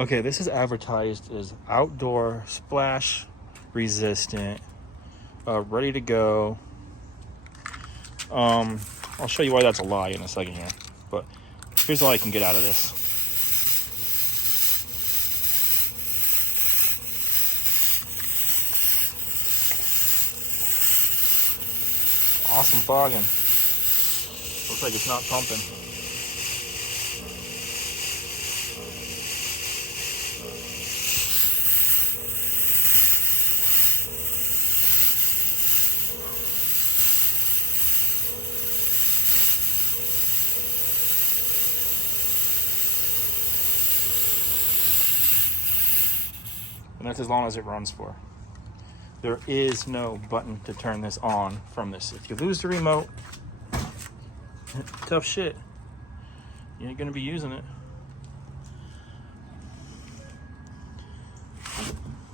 Okay, this is advertised as outdoor splash resistant, ready to go. I'll show you why that's a lie in a second here, but here's all I can get out of this. Awesome fogging. Looks like it's not pumping. And that's as long as it runs for. There is no button to turn this on from this. If you lose the remote, tough shit. You ain't gonna be using it.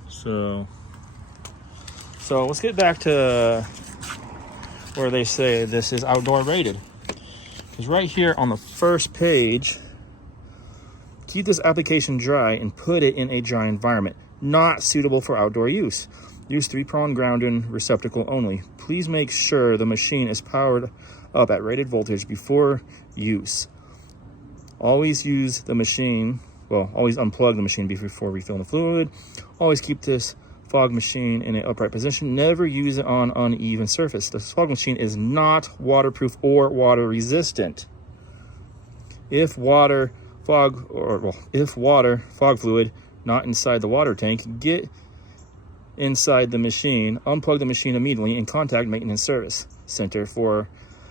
So let's get back to where they say this is outdoor rated. Because right here on the first page, keep this application dry and put it in a dry environment. Not suitable for outdoor use. Use 3-prong grounding receptacle only. Please make sure the machine is powered up at rated voltage before use. Always use the machine, always unplug the machine before refilling the fluid. Always keep this fog machine in an upright position. Never use it on uneven surface. The fog machine is not waterproof or water resistant. If water fog fluid not inside the water tank, get inside the machine, unplug the machine immediately, and contact Maintenance Service Center for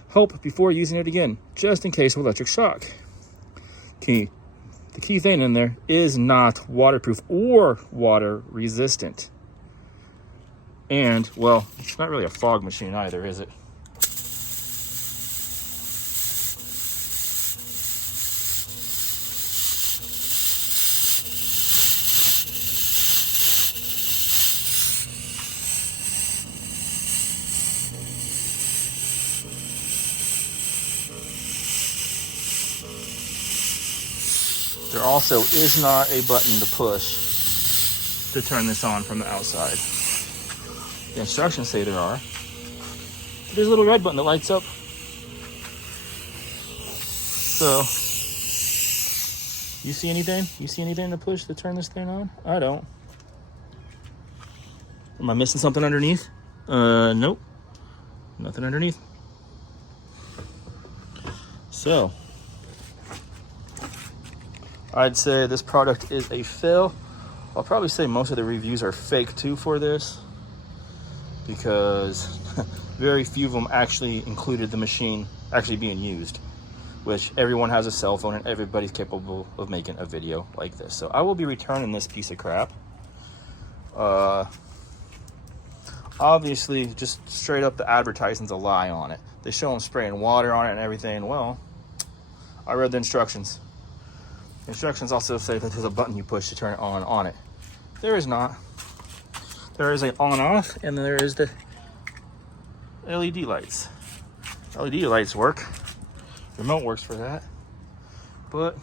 help before using it again, just in case of electric shock. The key thing in there is not waterproof or water resistant. And, well, it's not really a fog machine either, is it? There also is not a button to push to turn this on from the outside. The instructions say there are. There's a little red button that lights up. So, you see anything? You see anything to push to turn this thing on? I don't. Am I missing something underneath? Nope. Nothing underneath. So, I'd say this product is a fail. I'll probably say most of the reviews are fake too for this, because very few of them actually included the machine actually being used, which everyone has a cell phone and everybody's capable of making a video like this. So I will be returning this piece of crap. Obviously, just straight up the advertisement's a lie on it. They show them spraying water on it and everything. Well, I read the instructions. The instructions also say that there's a button you push to turn it on it. There is not. There is a on-off, and there is the LED lights. LED lights work. Remote works for that. But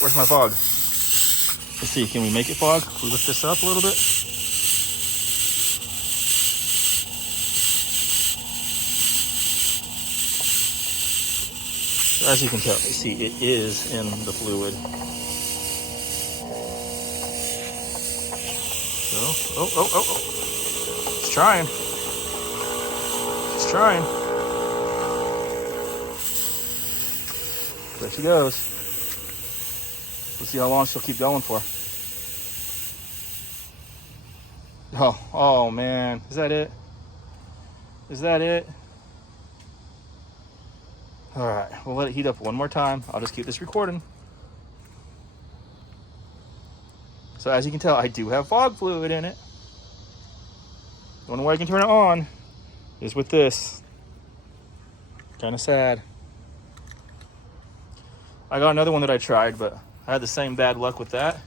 where's my fog? Let's see, can we make it fog? Can we lift this up a little bit? As you can tell, see, it is in the fluid. So, oh. It's trying. It's trying. There she goes. We'll see how long she'll keep going for. Oh man. Is that it? Is that it? All right, we'll let it heat up one more time. I'll just keep this recording. So as you can tell, I do have fog fluid in it. The only way I can turn it on is with this. Kind of sad. I got another one that I tried, but I had the same bad luck with that.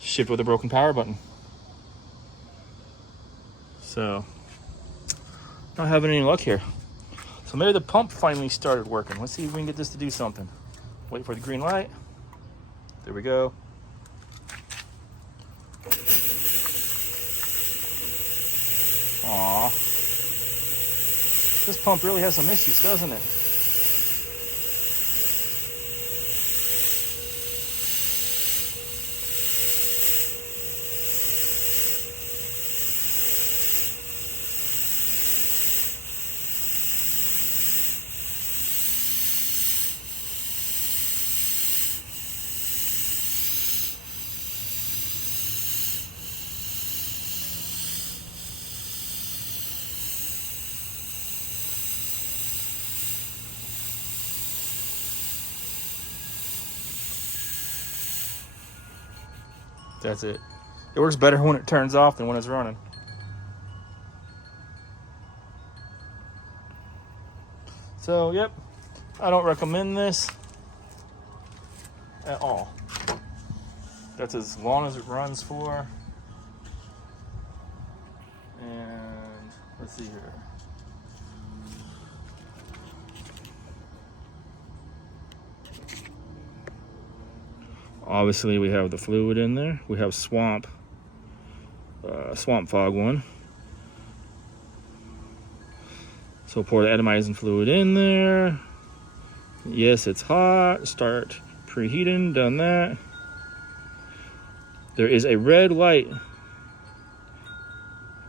Shipped with a broken power button. So, not having any luck here. So maybe the pump finally started working. Let's see if we can get this to do something. Wait for the green light. There we go. Aw. This pump really has some issues, doesn't it? That's it. It works better when it turns off than when it's running. So, yep, I don't recommend this at all. That's as long as it runs for. And let's see here. Obviously, we have the fluid in there. We have swamp fog one. So pour the atomizing fluid in there. Yes, it's hot. Start preheating. Done that. There is a red light.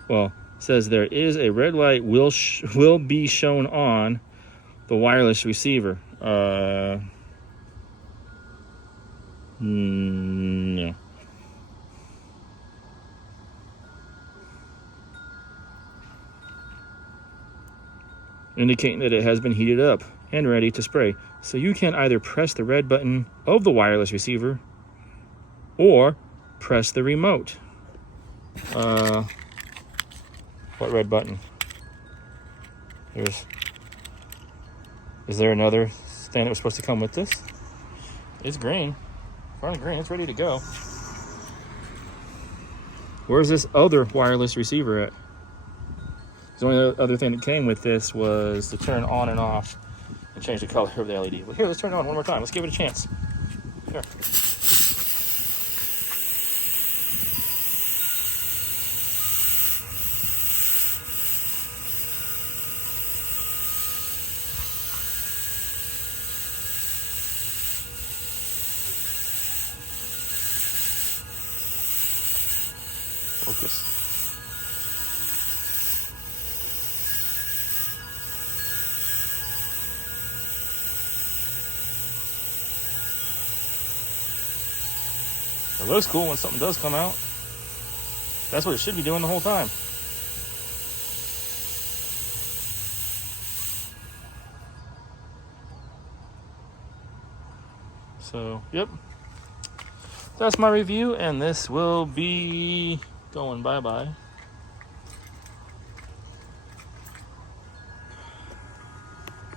Well, it says there is a red light will be shown on the wireless receiver. No. Indicating that it has been heated up and ready to spray. So you can either press the red button of the wireless receiver or press the remote. What red button? Is there another thing that was supposed to come with this? It's green. Front of green, it's ready to go. Where's this other wireless receiver at? The only other thing that came with this was to turn on and off and change the color of the LED. Well, here, let's turn it on one more time. Let's give it a chance. Here. Focus. It looks cool when something does come out. That's what it should be doing the whole time. So, yep. That's my review, and this will be going bye-bye.